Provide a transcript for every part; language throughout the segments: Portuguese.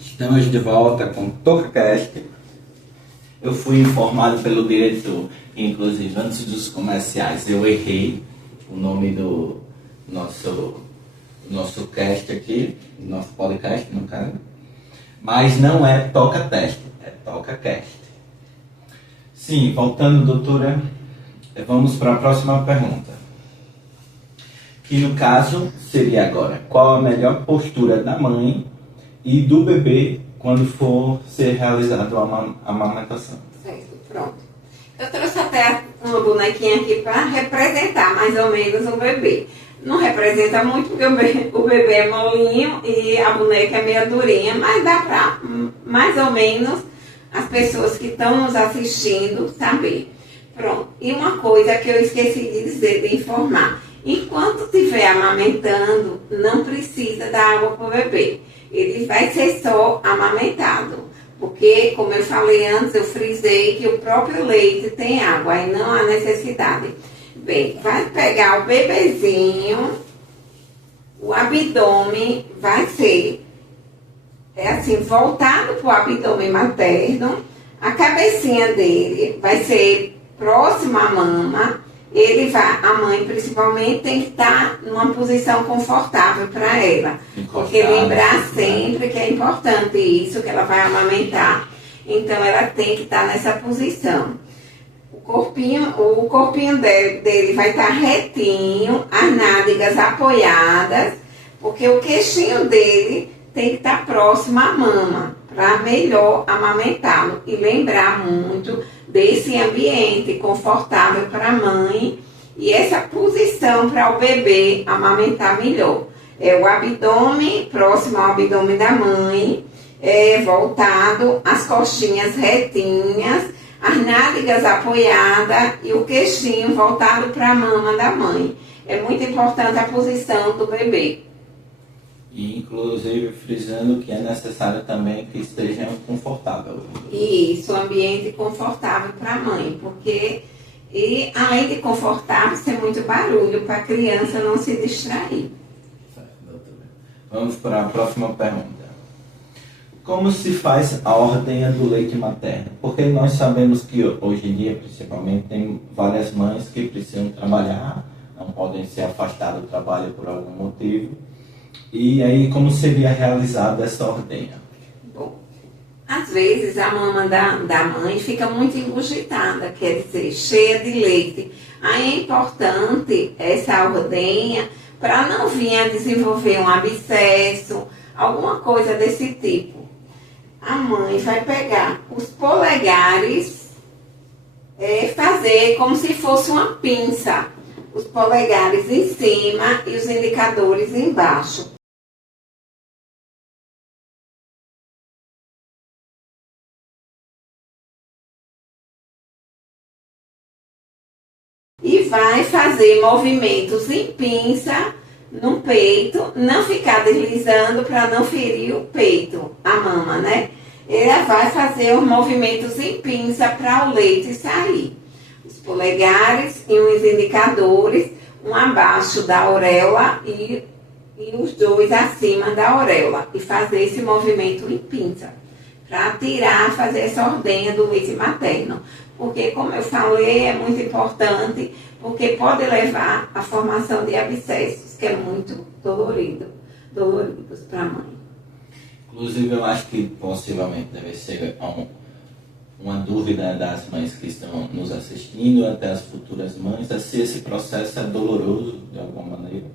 Estamos de volta com TocaCast. Eu fui informado pelo diretor, inclusive antes dos comerciais, eu errei o nome do nosso cast aqui, nosso podcast no caso. Mas não é TocaTest, é TocaCast. Sim, voltando, doutora, vamos para a próxima pergunta. Que no caso seria agora, qual a melhor postura da mãe e do bebê quando for ser realizado a amamentação? Certo, pronto. Eu trouxe até uma bonequinha aqui para representar mais ou menos o bebê. Não representa muito porque o bebê é molinho e a boneca é meio durinha, mas dá para mais ou menos as pessoas que estão nos assistindo saber. Pronto. E uma coisa que eu esqueci de dizer, de informar. Enquanto estiver amamentando, não precisa dar água para o bebê. Ele vai ser só amamentado. Porque, como eu falei antes, eu frisei que o próprio leite tem água, aí não há necessidade. Bem, vai pegar o bebezinho, o abdômen vai ser, assim, voltado para o abdômen materno, a cabecinha dele vai ser próxima à mama, a mãe principalmente tem que estar numa posição confortável para ela. Porque lembrar sempre que é importante isso, que ela vai amamentar. Então ela tem que estar nessa posição. O corpinho dele vai estar retinho, as nádegas apoiadas, porque o queixinho dele tem que estar próximo à mama, para melhor amamentá-lo. E lembrar muito desse ambiente confortável para a mãe e essa posição para o bebê amamentar melhor. É o abdômen, próximo ao abdômen da mãe, voltado, as coxinhas retinhas, as nádegas apoiadas e o queixinho voltado para a mama da mãe. É muito importante a posição do bebê. E inclusive frisando que é necessário também que esteja confortável. Isso, ambiente confortável para a mãe, porque além de confortável, ser muito barulho para a criança não se distrair. Certo, doutora. Vamos para a próxima pergunta. Como se faz a ordenha do leite materno? Porque nós sabemos que hoje em dia, principalmente, tem várias mães que precisam trabalhar, não podem ser afastadas do trabalho por algum motivo. E aí, como seria realizada essa ordenha? Bom, às vezes a mama da mãe fica muito engurgitada, quer dizer, cheia de leite. Aí é importante essa ordenha para não vir a desenvolver um abscesso, alguma coisa desse tipo. A mãe vai pegar os polegares, fazer como se fosse uma pinça. Os polegares em cima e os indicadores embaixo. E vai fazer movimentos em pinça no peito, não ficar deslizando para não ferir o peito, a mama, né? Ela vai fazer os movimentos em pinça para o leite sair. Os polegares e os indicadores, um abaixo da auréola e os dois acima da auréola. E fazer esse movimento em pinça, para tirar, fazer essa ordenha do leite materno. Porque, como eu falei, é muito importante, porque pode levar à formação de abscessos, que é muito doloridos para a mãe. Inclusive, eu acho que possivelmente deve ser uma dúvida das mães que estão nos assistindo, até as futuras mães, se esse processo é doloroso de alguma maneira.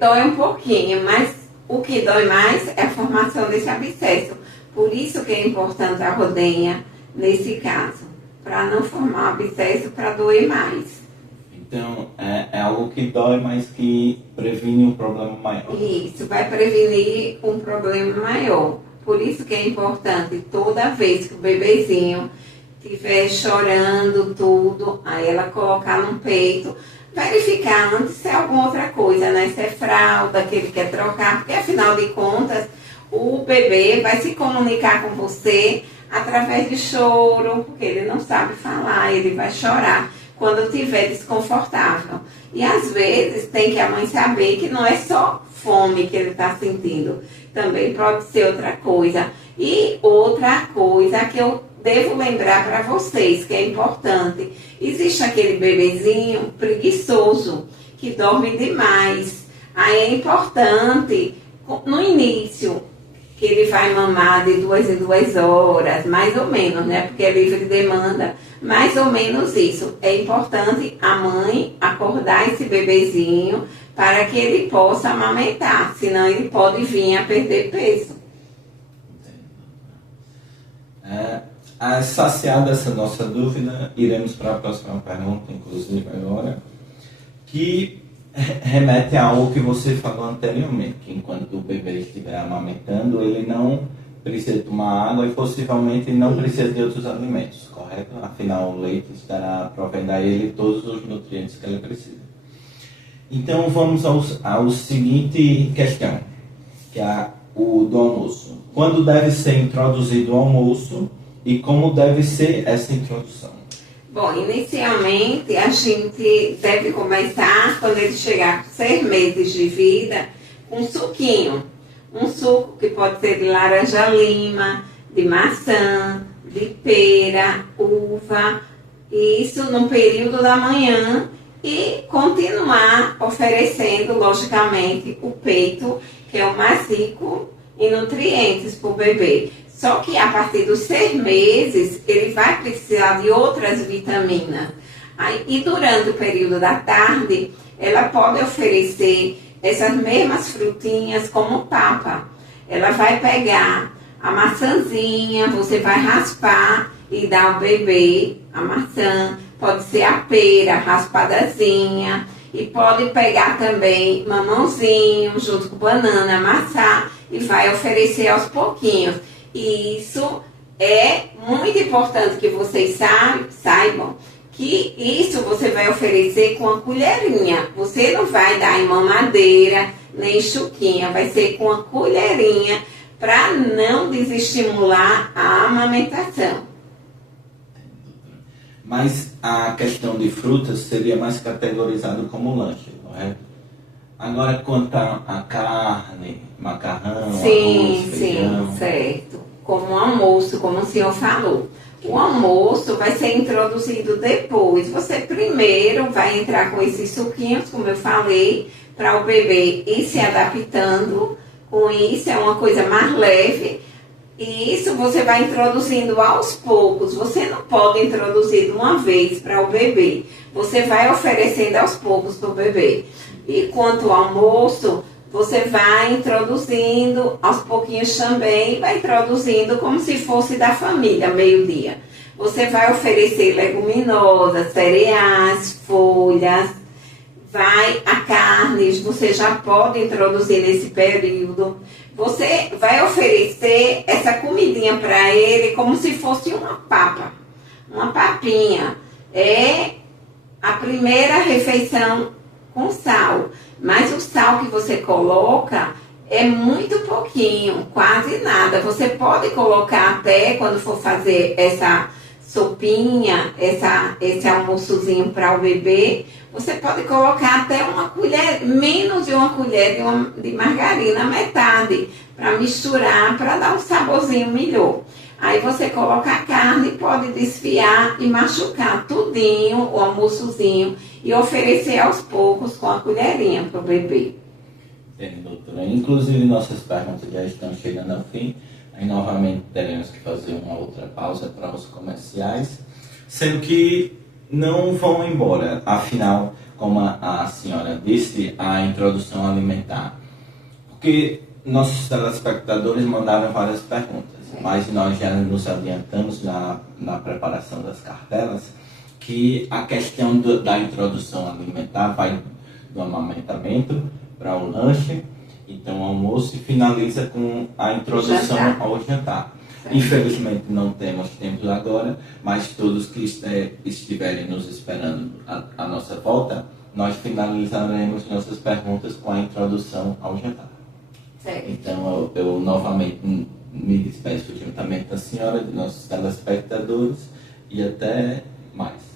Dói um pouquinho, mas o que dói mais é a formação desse abscesso. Por isso que é importante a ordenha nesse caso, para não formar abscesso, para doer mais. Então, é algo que dói, mas que previne um problema maior. Isso, vai prevenir um problema maior. Por isso que é importante, toda vez que o bebezinho estiver chorando tudo, aí ela colocar no peito, verificar antes se é alguma outra coisa, né? Se é fralda que ele quer trocar, porque afinal de contas, o bebê vai se comunicar com você através de choro, porque ele não sabe falar, ele vai chorar quando estiver desconfortável. E às vezes tem que a mãe saber que não é só fome que ele está sentindo. também pode ser outra coisa. E outra coisa que eu devo lembrar para vocês, que é importante, existe aquele bebezinho preguiçoso, que dorme demais. Aí é importante, no início, que ele vai mamar de 2 em 2 horas, mais ou menos, né? Porque é livre demanda, mais ou menos isso. É importante a mãe acordar esse bebezinho para que ele possa amamentar, senão ele pode vir a perder peso. Saciada essa nossa dúvida, iremos para a próxima pergunta, inclusive agora, que remete a algo que você falou anteriormente, que enquanto o bebê estiver amamentando, ele não precisa tomar água e possivelmente não precisa de outros alimentos, correto? Afinal, o leite estará provendo a ele todos os nutrientes que ele precisa. Então, vamos ao seguinte questão, que é o do almoço. Quando deve ser introduzido o almoço e como deve ser essa introdução? Bom, inicialmente a gente deve começar, quando ele chegar com 6 meses de vida, com um suquinho. Um suco que pode ser de laranja-lima, de maçã, de pera, uva, isso no período da manhã, e continuar oferecendo, logicamente, o peito, que é o mais rico em nutrientes para o bebê. Só que a partir dos 6 meses, ele vai precisar de outras vitaminas. E durante o período da tarde, ela pode oferecer essas mesmas frutinhas como papa. Ela vai pegar a maçãzinha, você vai raspar e dar ao bebê a maçã. Pode ser a pera raspadazinha. E pode pegar também mamãozinho junto com banana, amassar e vai oferecer aos pouquinhos. E isso é muito importante que vocês saibam que isso você vai oferecer com a colherinha. Você não vai dar em mamadeira, nem chuquinha, vai ser com a colherinha para não desestimular a amamentação. Mas a questão de frutas seria mais categorizado como lanche, correto? Agora, quanto a carne, macarrão, arroz, feijão... Sim, certo. Como um almoço, como o senhor falou. O almoço vai ser introduzido depois. Você primeiro vai entrar com esses suquinhos, como eu falei, para o bebê ir se adaptando. Com isso, é uma coisa mais leve. E isso você vai introduzindo aos poucos. Você não pode introduzir de uma vez para o bebê. Você vai oferecendo aos poucos para o bebê. E quanto ao almoço, você vai introduzindo aos pouquinhos também, vai introduzindo como se fosse da família, meio-dia. Você vai oferecer leguminosas, cereais, folhas, a carnes, você já pode introduzir nesse período. Você vai oferecer essa comidinha para ele como se fosse uma papa, uma papinha. É a primeira refeição com sal, mas o sal que você coloca é muito pouquinho, quase nada. Você pode colocar até quando for fazer essa sopinha, esse almoçozinho para o bebê, você pode colocar até uma colher, menos de uma colher de margarina, metade, para misturar, para dar um saborzinho melhor. Aí você coloca a carne, pode desfiar e machucar tudinho, o almoçozinho, e oferecer aos poucos com a colherinha para o bebê. Entendi, doutora. Inclusive, nossas perguntas já estão chegando ao fim. Aí, novamente, teremos que fazer uma outra pausa para os comerciais, sendo que não vão embora. Afinal, como a senhora disse, a introdução alimentar. Porque nossos telespectadores mandaram várias perguntas, mas nós já nos adiantamos na preparação das cartelas que a questão da introdução alimentar vai do amamentamento para o lanche, então o almoço, e finaliza com a introdução ao jantar. Infelizmente não temos tempo agora, mas todos que estiverem nos esperando a nossa volta, nós finalizaremos nossas perguntas com a introdução ao jantar. Certo. Então eu novamente me despeço juntamente da senhora, de nossos telespectadores, e até mais.